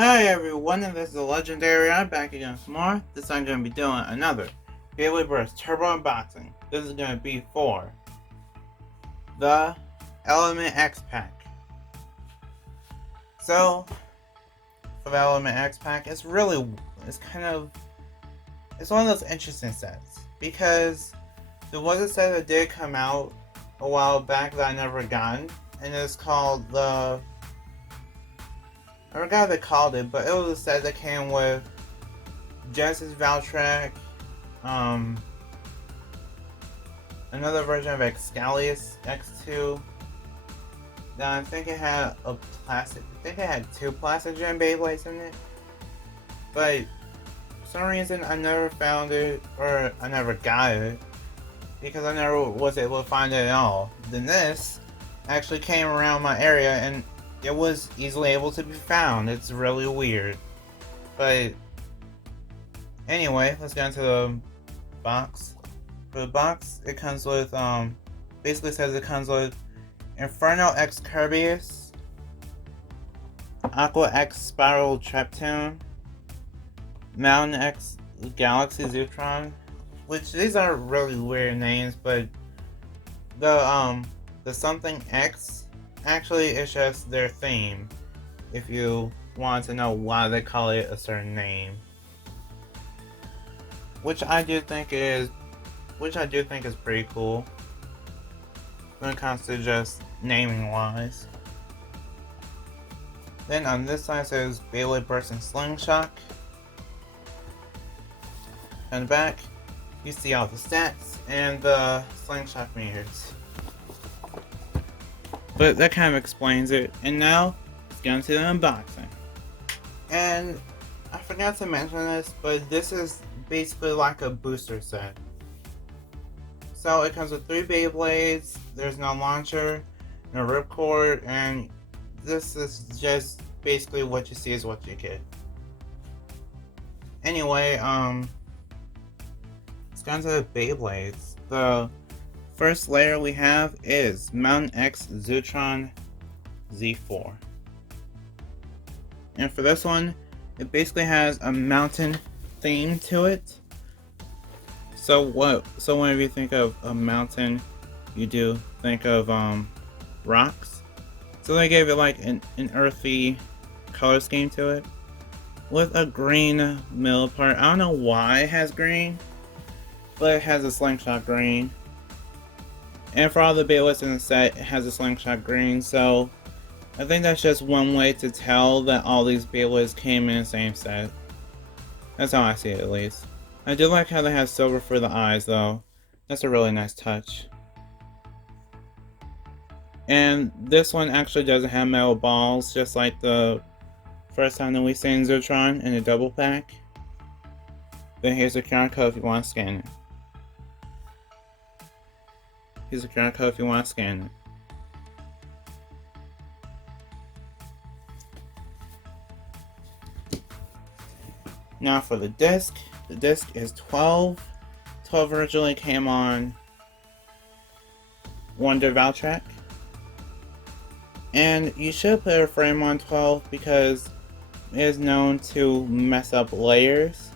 Hi everyone, and this is the Legendary. I'm back again with more. This time I'm going to be doing another Beyblade Burst Turbo Unboxing. This is going to be for the Element X Pack. So, for the Element X Pack, it's one of those interesting sets. Because there was a set that did come out a while back that I never gotten, and it's called I forgot what they called it, but it was a set that came with Genesis Valtrack, another version of Excalius X2. Now I think it had two plastic gem Beyblades in it. But for some reason I never found it, or I never got it, because I never was able to find it at all. Then this actually came around my area and it was easily able to be found. It's really weird. But anyway, let's get into the box. For the box, it comes with basically says it comes with Inferno X Kirbyus, Aqua X Spiral Traptune, Mountain X Galaxy Zootron, which these are really weird names, but the something X actually it's just their theme, if you want to know why they call it a certain name. Which I do think is pretty cool when it comes to just naming wise. Then on this side says Beyblade Burst and Slingshot. On the back, you see all the stats and the Slingshot meters. But that kind of explains it. And now, let's get into the unboxing. And I forgot to mention this, but this is basically like a booster set. So it comes with 3 Beyblades, there's no launcher, no ripcord, and this is just basically what you see is what you get. Anyway, let's get into the Beyblades. The first layer we have is Mountain X Zootron Z4. And for this one, it basically has a mountain theme to it. So whenever you think of a mountain, you do think of rocks. So they gave it like an earthy color scheme to it, with a green middle part. I don't know why it has green, but it has a slingshot green. And for all the Beyblades in the set, it has a slingshot green, so I think that's just one way to tell that all these Beyblades came in the same set. That's how I see it, at least. I do like how they have silver for the eyes, though. That's a really nice touch. And this one actually doesn't have metal balls, just like the first time that we seen Zootron in a double pack. Then here's the QR code if you want to scan it. Here's a QR code if you want to scan it. Now for the disc is 12. 12 originally came on Wonder Valtrack. And you should put a frame on 12 because it is known to mess up layers.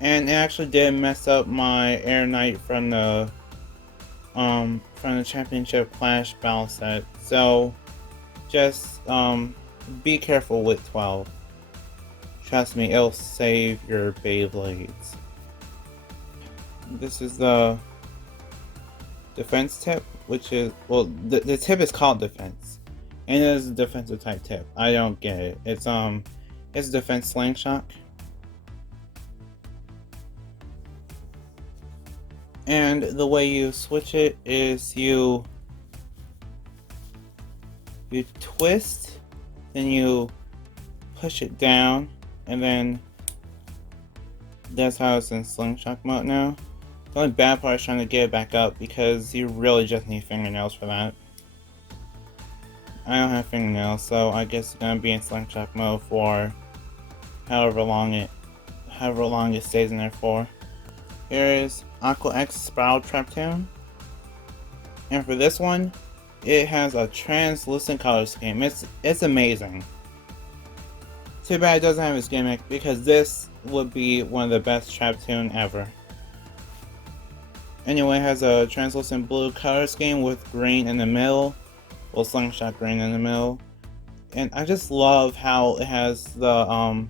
And it actually did mess up my Air Knight from the Championship Clash battle set, so just be careful with 12. Trust me, it'll save your Beyblades. This is the defense tip, which is, well, the tip is called defense, and it is a defensive type tip. I don't get it. It's a defense slingshot. And the way you switch it is you twist, then you push it down, and then that's how it's in slingshot mode now. The only bad part is trying to get it back up because you really just need fingernails for that. I don't have fingernails, so I guess it's gonna be in slingshot mode for however long it stays in there for. Here is Aqua X Spiral Traptune. And for this one, it has a translucent color scheme. It's amazing. Too bad it doesn't have its gimmick, because this would be one of the best trap tune ever. Anyway, it has a translucent blue color scheme with green in the middle. Well, slingshot green in the middle. And I just love how it has the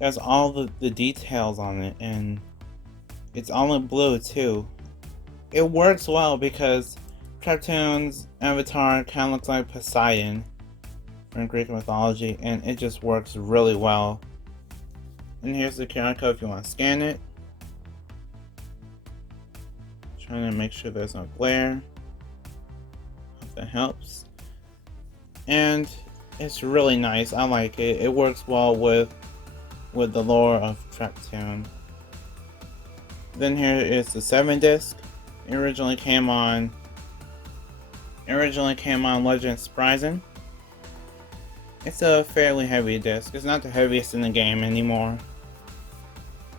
it has all the details on it, and it's all in blue too. It works well because Traptoon's avatar kind of looks like Poseidon from Greek mythology, and it just works really well. And here's the QR code if you want to scan it. Trying to make sure there's no glare. Hope that helps. And it's really nice. I like it. It works well with the lore of Traptoon. Then here is the 7-disc. It originally came on Legend Spryzen. It's a fairly heavy disc. It's not the heaviest in the game anymore.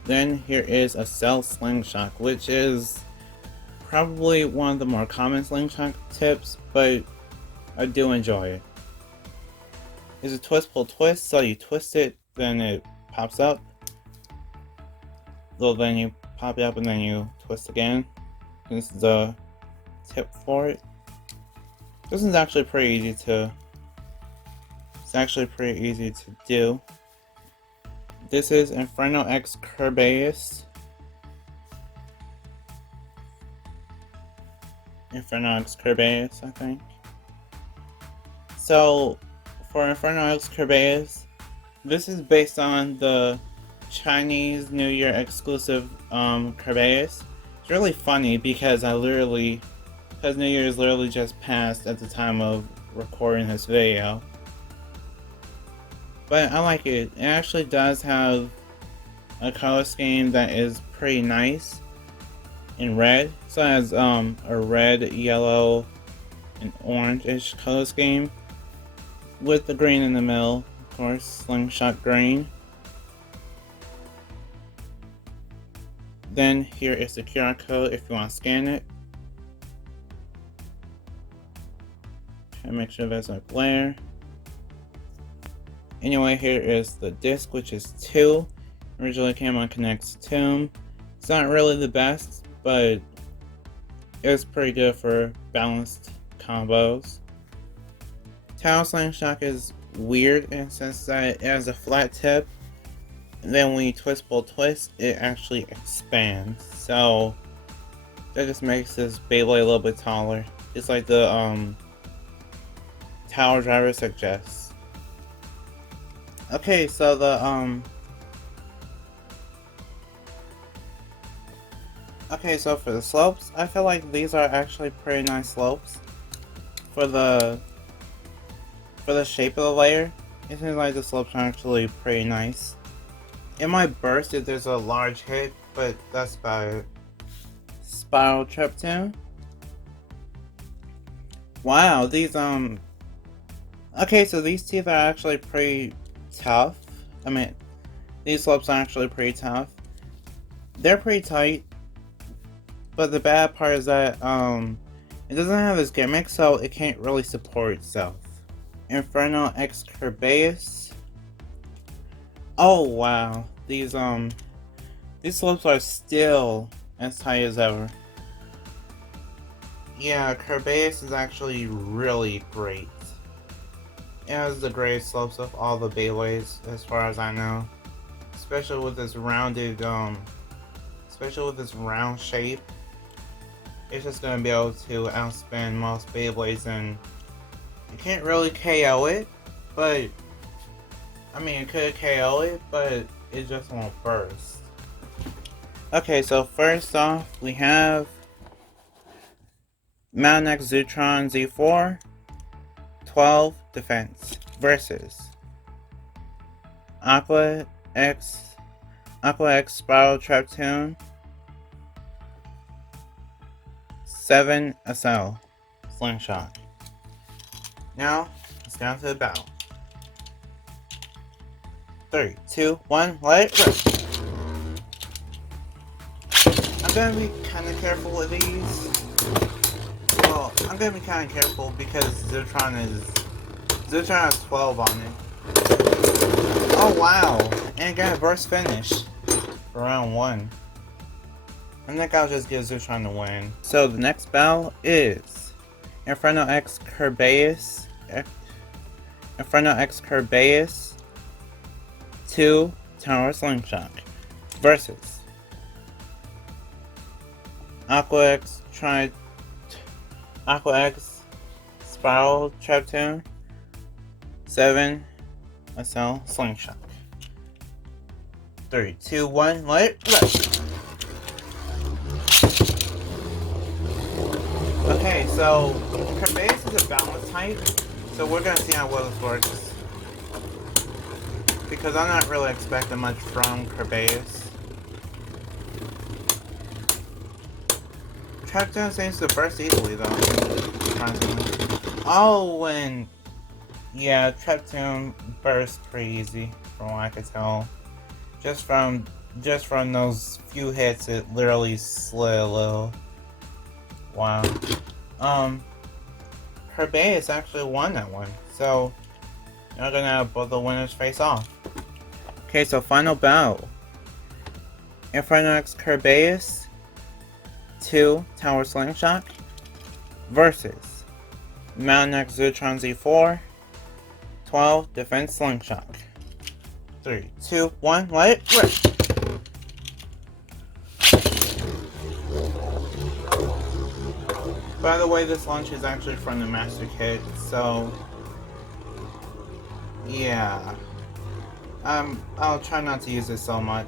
Then here is a Cell Slingshot, which is probably one of the more common slingshot tips, but I do enjoy it. It's a twist pull twist, so you twist it, then it pops up. So then you pop it up and then you twist again. This is the tip for it. This is actually pretty easy to do. This is Inferno X Kerbeus. I think. So, for Inferno X Kerbeus, this is based on the Chinese New Year exclusive Kerbeus. It's really funny because New Year's literally just passed at the time of recording this video. But I like it. It actually does have a color scheme that is pretty nice in red. So it has a red, yellow, and orange-ish color scheme with the green in the middle, of course, slingshot green. Then here is the QR code if you want to scan it. And make sure there's no glare. Anyway, here is the disc, which is 2. Originally came on Connect's Tomb. It's not really the best, but it's pretty good for balanced combos. Tower Slingshot is weird in the sense that it has a flat tip, and then when you twist pull twist, it actually expands. So that just makes this Beyblade a little bit taller. It's like the Tower Driver suggests. Okay, so so for the slopes, I feel like these are actually pretty nice slopes. For the shape of the layer, it seems like the slopes are actually pretty nice. It might burst if there's a large hit, but that's about it. Spiral Traptoon. Wow, these okay, so these teeth are actually pretty tough. I mean, these slopes are actually pretty tough. They're pretty tight, but the bad part is that it doesn't have this gimmick, so it can't really support itself. Inferno X Kerbeus. Oh wow, these slopes are still as tight as ever. Yeah, Kerbeus is actually really great. It has the greatest slopes of all the Beyblades, as far as I know. Especially with this round shape. It's just gonna be able to outspin most Beyblades, and you can't really KO it, but I mean, it could KO it, but it just won't burst. Okay, so first off, we have Mountain X Zutron Z4 12 defense versus Aqua X Spiral Traptoon 7 SL Slingshot. Now, it's down to the battle. 3, 2, 1, let it go. I'm gonna be kind of careful with these. Well, I'm gonna be kind of careful because Zutron has 12 on it. Oh wow! And got a burst finish for round 1. I think I'll just give Zutron the win. So the next battle is Inferno X Kerbeus. Inferno X Kerbeus 2 Tower Slingshot versus Aqua X Spiral Traptune 7 SL Slingshot. 3, 2, 1, let it go! Okay, so Kerbeus is a balance type, so we're gonna see how well this works. Because I'm not really expecting much from Kerbeus. Traptune seems to burst easily though. Oh, and yeah, Traptune bursts pretty easy from what I could tell. Just from those few hits, it literally slid a little. Wow. Kerbeus actually won that one, so you're gonna have both the winners face off. Okay, so final battle. Inferno X Kerbeus 2 Tower Slingshot versus Mountain X Zutron Z4 12 Defense Slingshot. 3, 2, 1, let it rip! By the way, this launch is actually from the Master Kit, so yeah. I'll try not to use it so much.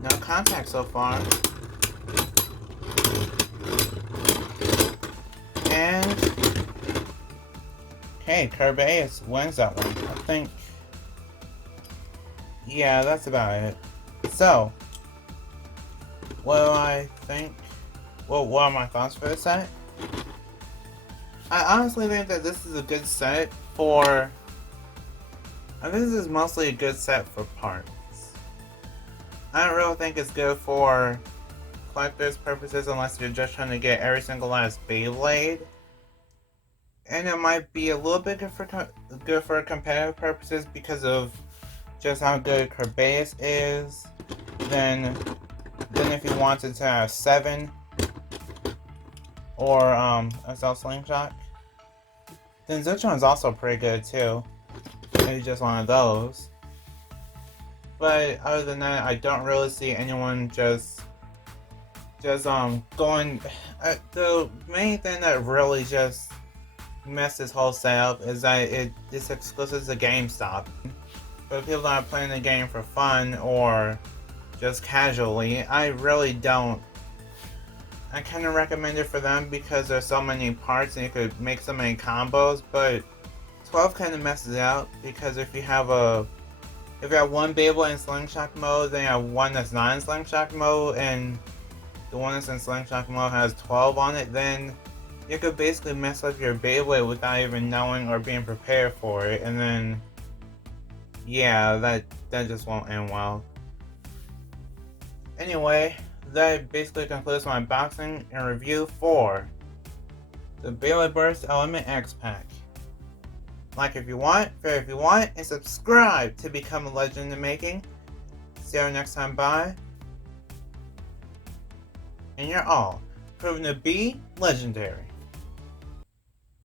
No contact so far. And okay, Kerbeus wins that one. I think. Yeah, that's about it. So, what do I think? Well, what are my thoughts for this set? I honestly think that this is a good set for... I think this is mostly a good set for parts. I don't really think it's good for collector's purposes unless you're just trying to get every single last Beyblade. And it might be a little bit good for competitive purposes because of just how good Kerbeus is. Then if you wanted to have 7 or SL Slingshot, then Zutron is also pretty good too. Maybe just one of those. But other than that, I don't really see anyone just going. The main thing that really just messed this whole setup is that it's exclusive to GameStop. For people that are playing the game for fun or just casually, I really don't. I kind of recommend it for them because there's so many parts and you could make so many combos, but 12 kind of messes it out because if you have one Beyblade in Slingshot mode, then you have one that's not in Slingshot mode, and the one that's in Slingshot mode has 12 on it, then you could basically mess up your Beyblade without even knowing or being prepared for it, and then yeah, that just won't end well. Anyway, that basically concludes my unboxing and review for the Beyblade Burst Element X Pack. Like if you want, favorite if you want, and subscribe to become a legend in the making. See you next time, bye. And you're all proven to be legendary.